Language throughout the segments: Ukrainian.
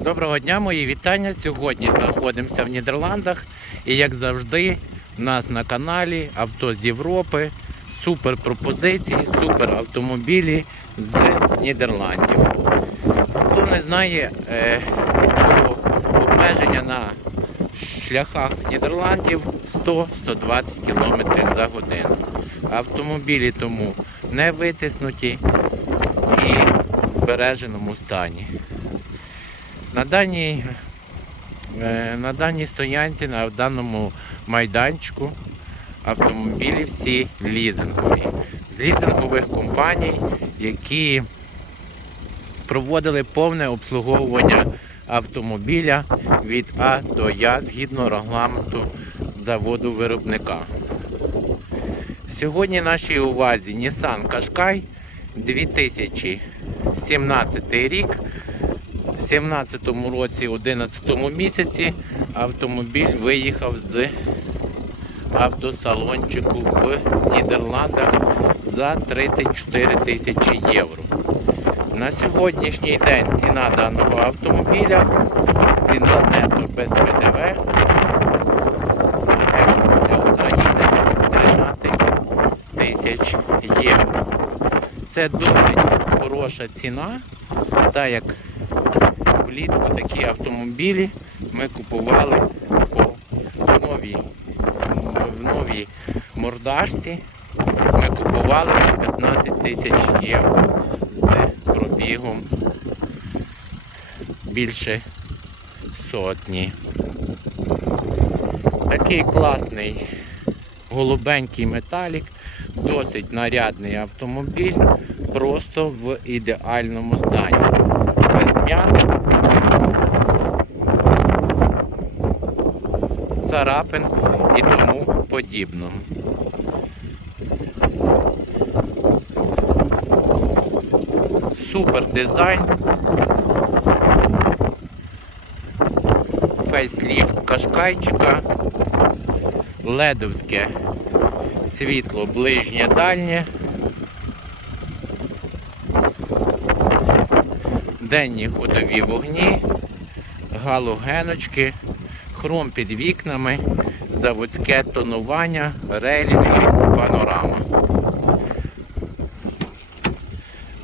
Доброго дня, мої вітання. Сьогодні знаходимося в Нідерландах і як завжди, у нас на каналі Авто з Європи. Супер пропозиції, супер автомобілі з Нідерландів. Хто не знає, е, обмеження на шляхах Нідерландів 100-120 км за годину. Автомобілі тому не витиснуті і збереженому стані. На даній, е, на даній стоянці, на даному майданчику автомобілі всі лізингові. З лізингових компаній, які проводили повне обслуговування автомобіля від А до Я згідно регламенту заводу виробника. Сьогодні нашій увазі Nissan Qashqai 2017 рік. В 17 році, 11 місяці, автомобіль виїхав з автосалончику в Нідерландах за 34 тисячі євро. На сьогоднішній день ціна даного автомобіля, ціна нето без ПДВ, для України 13 тисяч євро. Це досить хороша ціна, так як влітку такі автомобілі ми купували по новій, в новій мордашці. Ми купували на 15 тисяч євро з пробігом більше сотні. Такий класний голубенький металік, досить нарядний автомобіль, просто в ідеальному стані. Без м'ят, царапин і тому подібного. Супер дизайн. Фейсліфт кашкайчика. Ледовське світло ближнє дальнє. Денні ходові вогні, галогеночки, хром під вікнами, заводське тонування, рейлінги, панорама.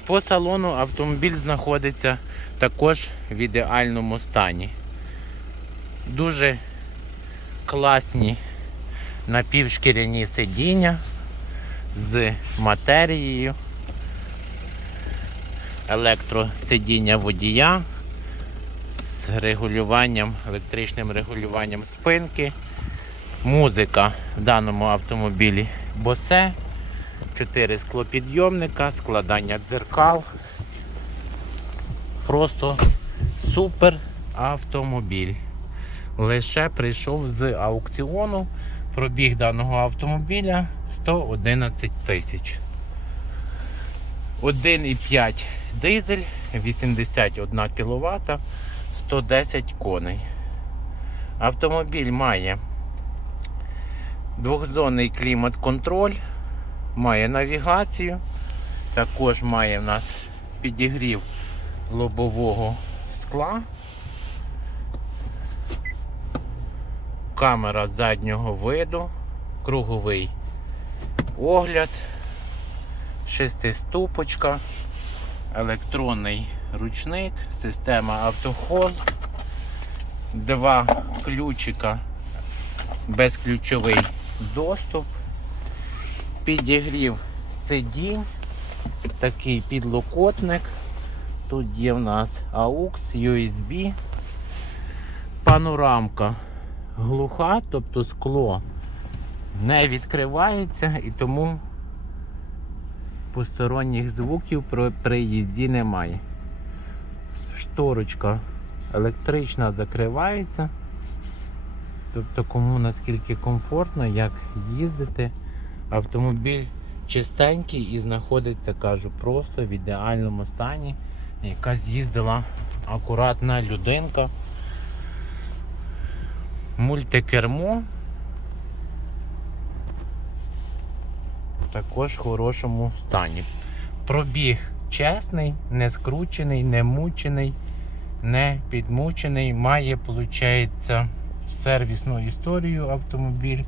По салону автомобіль знаходиться також в ідеальному стані. Дуже класні напівшкіряні сидіння з матерією, електросидіння водія з регулюванням, електричним регулюванням спинки, музика в даному автомобілі Bose, 4 склопідйомника, складання дзеркал. Просто супер автомобіль. Лише прийшов з аукціону. Пробіг даного автомобіля 111 тисяч. 1,5 дизель, 81 кВт, 110 коней. Автомобіль має двохзонний клімат-контроль, має навігацію, також має в нас підігрів лобового скла. Камера заднього виду, круговий огляд, шестиступочка, електронний ручник, система автохол, два ключика, безключовий доступ, підігрів сидінь, такий підлокотник. Тут є в нас AUX, USB, панорамка глуха, тобто скло не відкривається і тому посторонніх звуків при- їзді немає. Шторочка електрична закривається. Тобто кому наскільки комфортно, як їздити. Автомобіль чистенький і знаходиться, кажу, просто в ідеальному стані. Якась їздила акуратна людинка мультикермо. Також в хорошому стані. Пробіг чесний, не скручений, не мучений, не підмучений. Має, виходить, сервісну історію автомобіль,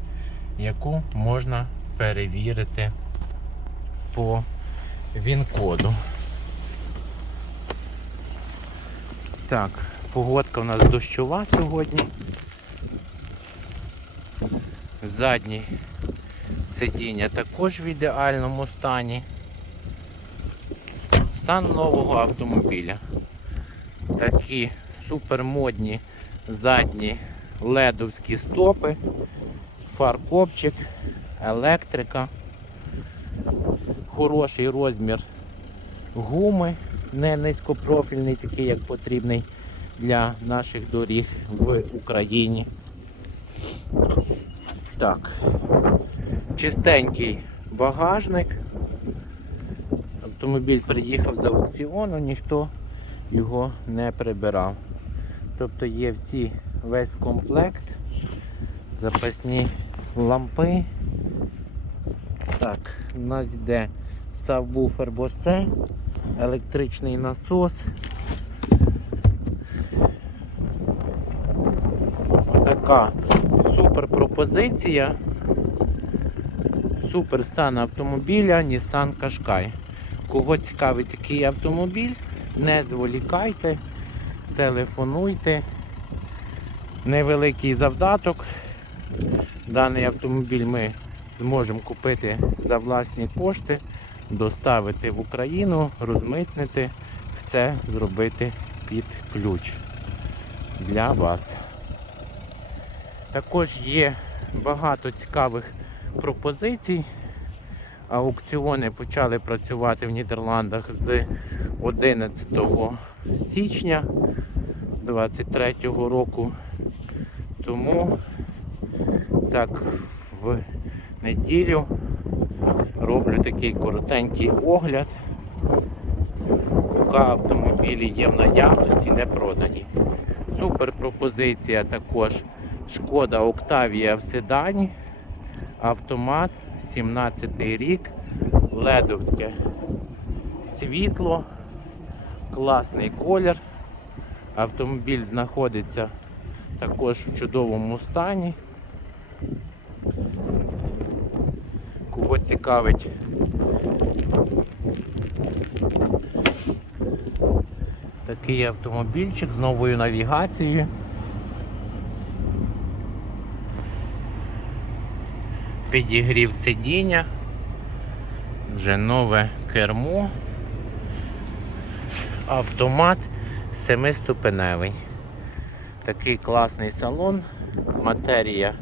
яку можна перевірити по він-коду. Так, погодка у нас дощова сьогодні. Задні сидіння також в ідеальному стані. Стан нового автомобіля. Такі супермодні задні ледовські стопи, фаркопчик, електрика, хороший розмір гуми, не низькопрофільний, такий, як потрібний для наших доріг в Україні. Так, чистенький багажник. Автомобіль приїхав з аукціону, ніхто його не прибирав. Тобто є всі весь комплект, запасні лампи. Так, у нас йде сабвуфер Bose, електричний насос. Така супер пропозиція. Супер стан автомобіля Nissan Qashqai. Кого цікавить такий автомобіль, не зволікайте, телефонуйте. Невеликий завдаток. Даний автомобіль ми зможемо купити за власні кошти, доставити в Україну, розмитнити, все зробити під ключ для вас. Також є багато цікавих пропозицій. Аукціони почали працювати в Нідерландах з 11 січня 2023 року. Тому так в неділю роблю такий коротенький огляд. Поки автомобілі є в наявності, не продані. Супер пропозиція також Шкода Октавія в седані. Автомат, 17 й рік, ледовське світло, класний колір. Автомобіль знаходиться також в чудовому стані. Кого цікавить такий автомобільчик з новою навігацією. Підігрів сидіння, вже нове кермо, автомат семиступеневий. Такий класний салон, матерія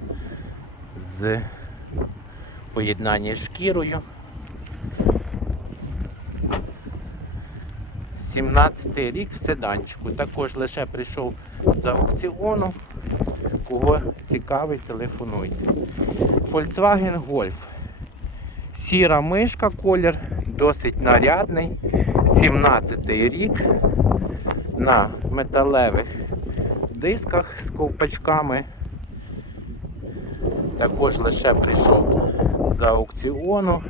з поєднання шкірою. 17 рік в седанчику. Також лише прийшов з аукціону. Кого цікавить, телефонуйте. Volkswagen Golf. Сіра мишка колір, досить нарядний. 17 рік. На металевих дисках з ковпачками. Також лише прийшов з аукціону.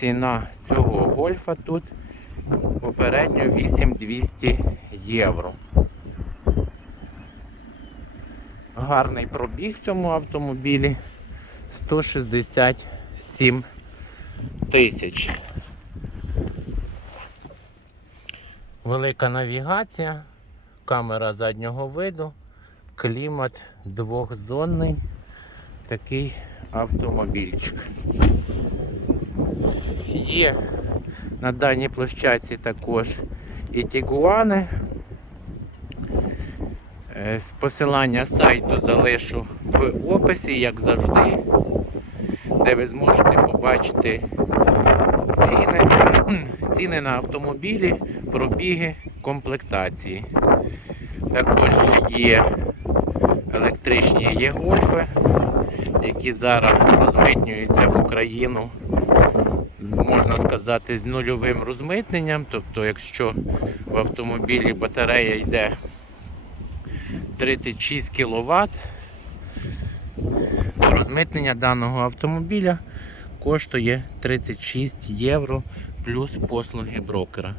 Ціна цього гольфа тут попередньо 8200 євро. Гарний пробіг в цьому автомобілі 167 тисяч. Велика навігація, камера заднього виду, клімат двохзонний, такий автомобільчик. Є на даній площадці також і тігуани. Е, Посилання сайту залишу в описі, як завжди, де ви зможете побачити ціни, ціни на автомобілі, пробіги, комплектації. Також є електричні є-гольфи, які зараз розмитнюються в Україну, можна сказати, з нульовим розмитненням. Тобто, якщо в автомобілі батарея йде 36 кВт, розмитнення даного автомобіля коштує 36 євро плюс послуги брокера.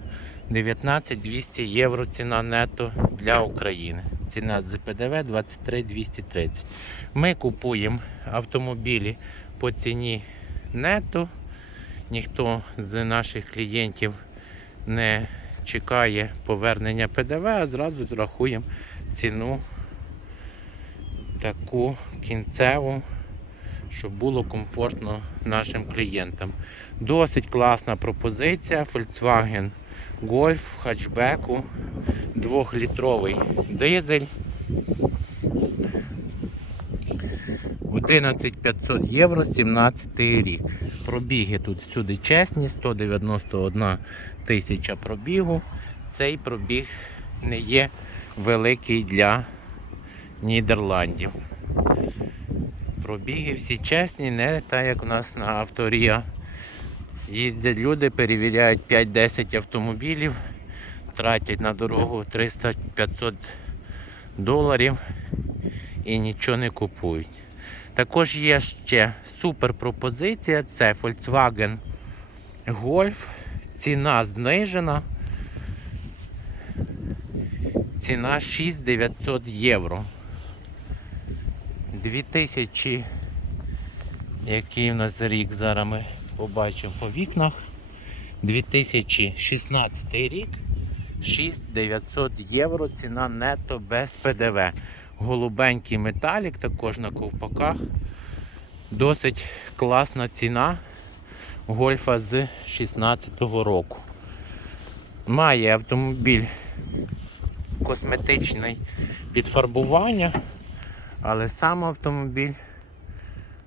19 200 євро ціна нето для України. Ціна з ПДВ 23 230. Ми купуємо автомобілі по ціні нето. Ніхто з наших клієнтів не чекає повернення ПДВ, а зразу рахуємо ціну таку кінцеву, щоб було комфортно нашим клієнтам. Досить класна пропозиція. Volkswagen Golf в хатчбеку, 2-літровий дизель. 11500 євро 17 рік. Пробіги тут всюди чесні, 191 тисяча пробігу. Цей пробіг не є великий для Нідерландів. Пробіги всі чесні, не так як у нас на авторія. Їздять люди, перевіряють 5-10 автомобілів, тратять на дорогу 300-500 доларів і нічого не купують. Також є ще супер пропозиція, це Volkswagen Golf. Ціна знижена. Ціна 6900 євро. 2000, який в нас рік зараз ми побачимо по вікнах. 2016 рік 6900 євро ціна нето без ПДВ. Голубенький металік також на ковпаках. Досить класна ціна гольфа з 16 року. Має автомобіль косметичне підфарбування, але сам автомобіль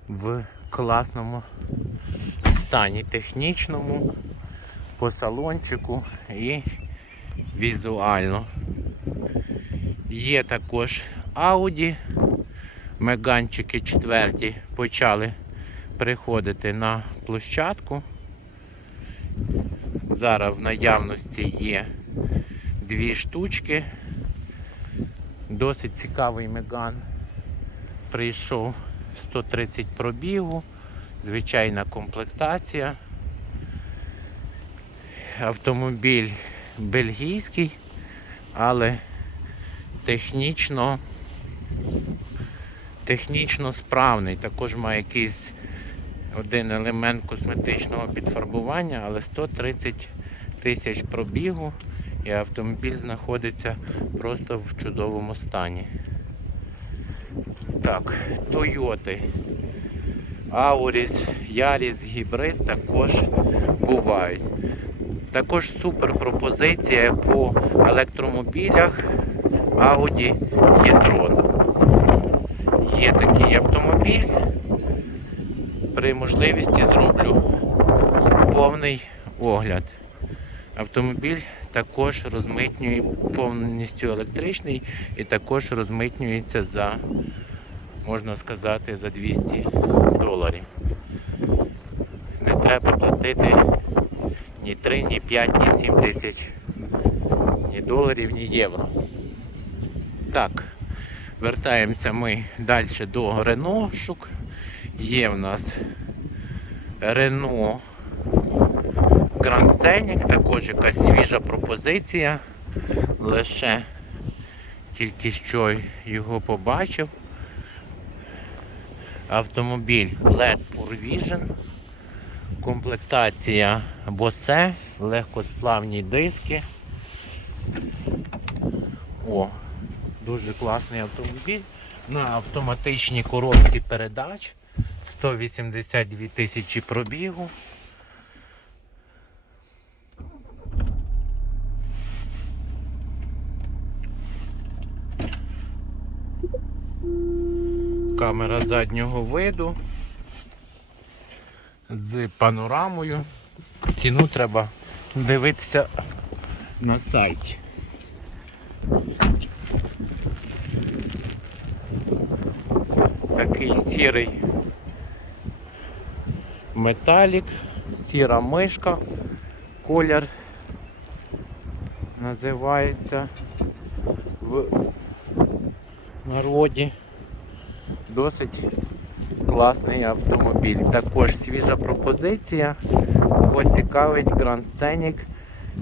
в класному стані технічному, по салончику і візуально. Є також Audi, меганчики четверті почали приходити на площадку. Зараз в наявності є дві штучки. Досить цікавий меган. Прийшов 130 пробігу, звичайна комплектація. Автомобіль бельгійський, але технічно технічно справний. Також має якийсь один елемент косметичного підфарбування, але 130 тисяч пробігу і автомобіль знаходиться просто в чудовому стані. Так, Toyota, Auris, Yaris, гібрид також бувають. Також супер пропозиція по електромобілях Audi e-tron. Є такий автомобіль. При можливості зроблю повний огляд. Автомобіль також розмитнює повністю електричний і також розмитнюється за, можна сказати, за 200 доларів. Не треба платити ні 3, ні 5, ні 7 тисяч, ні доларів, ні євро. Так, вертаємося ми далі до Реношук. Є в нас Рено Scenic, також якась свіжа пропозиція. Лише тільки що його побачив. Автомобіль LED Pure Vision. Комплектація Bose, легкосплавні диски. О, дуже класний автомобіль на автоматичній коробці передач. 182 тисячі пробігу. Камера заднього виду з панорамою. Ціну треба дивитися на сайті. Такий сірий металік, сіра мишка, колір називається в народі. Досить класний автомобіль. Також свіжа пропозиція. кого цікавить Grand Scenic,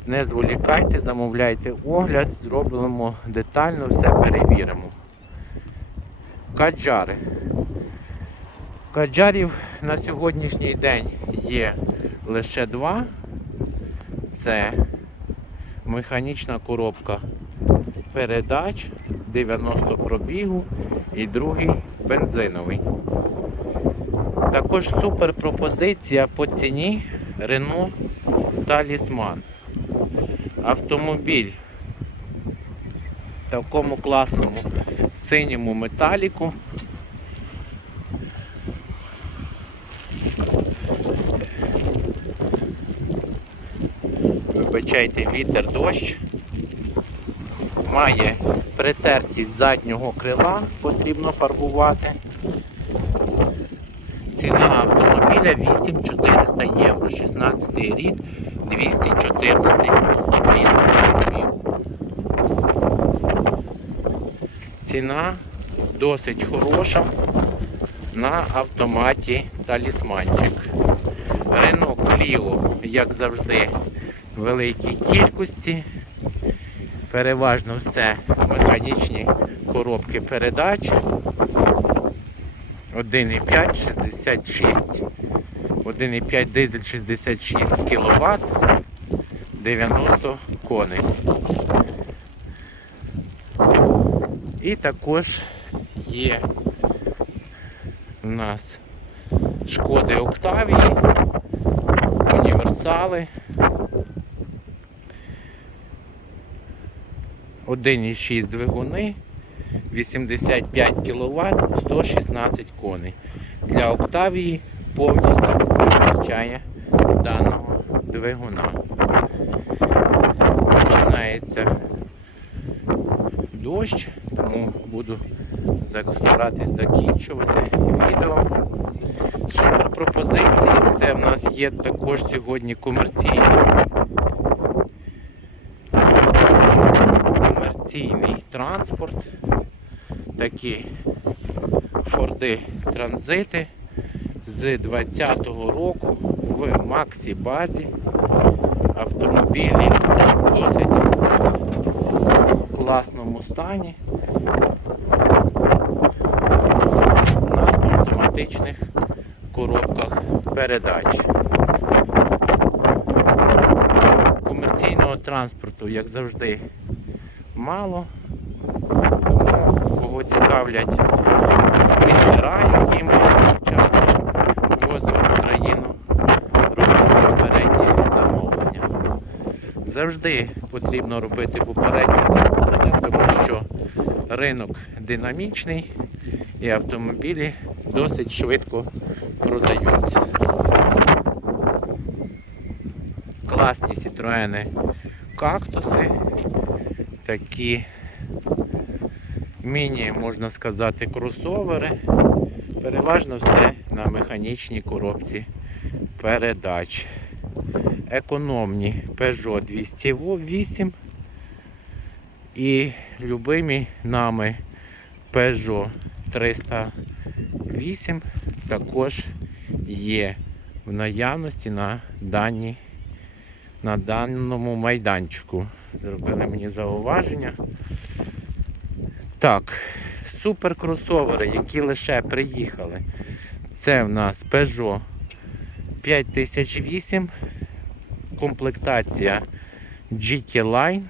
не зволікайте, замовляйте огляд, зробимо детально, все перевіримо. Каджари. Каджарів на сьогоднішній день є лише два. Це механічна коробка передач 90 пробігу і другий бензиновий. Також супер пропозиція по ціні Renault Talisman. Автомобіль в такому класному синьому металіку. Вибачайте вітер дощ. Має притертість заднього крила, потрібно фарбувати. Ціна автомобіля 8400 євро, 16 рік, 214 літрів. Ціна досить хороша на автоматі талісманчик. Renault Clio, як завжди, в великій кількості. Переважно все механічні коробки передач. 1,5 66. 1,5 дизель 66 кВт, 90 коней. І також є у нас шкоди Октавії, універсали. 1,6 двигуни, 85 кВт, 116 коней. Для Октавії повністю вистачає даного двигуна. Починається дощ, тому буду старатись закінчувати відео. Супер пропозиції. Це в нас є також сьогодні комерційні транспорт, такі Форди транзити з 20-го року в Максі базі. Автомобілі в досить класному стані на автоматичних коробках передач. Комерційного транспорту, як завжди, мало. Кого цікавлять спринтера, які ми часто возимо в Україну, робимо попереднє замовлення. Завжди потрібно робити попереднє замовлення, тому що ринок динамічний і автомобілі досить швидко продаються. Класні Citroени кактуси, такі міні, можна сказати, кросовери. Переважно все на механічній коробці передач. Економні Peugeot 208 і любимі нами Peugeot 308 також є в наявності на даній на даному майданчику. Зробили мені зауваження. Так, супер кросовери, які лише приїхали. Це в нас Peugeot 5008, комплектація GT Line.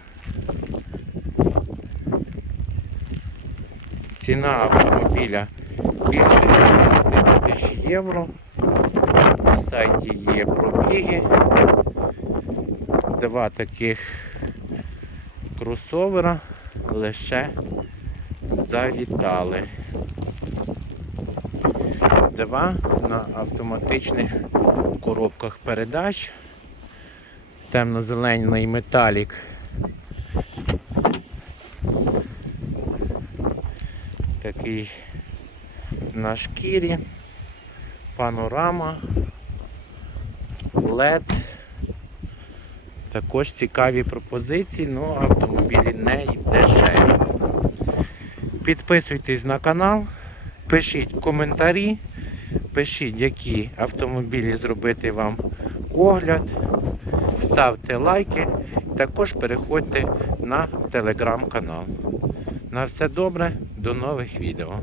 Ціна автомобіля більше 17 тисяч євро. На сайті є пробіги. Два таких кросовера лише завітали. Два на автоматичних коробках передач. Темно-зелений металік. Такий на шкірі, панорама, LED. Також цікаві пропозиції, але автомобілі не дешеві. Підписуйтесь на канал, пишіть коментарі, пишіть, які автомобілі зробити вам огляд, ставте лайки, також переходьте на телеграм-канал. На все добре, до нових відео.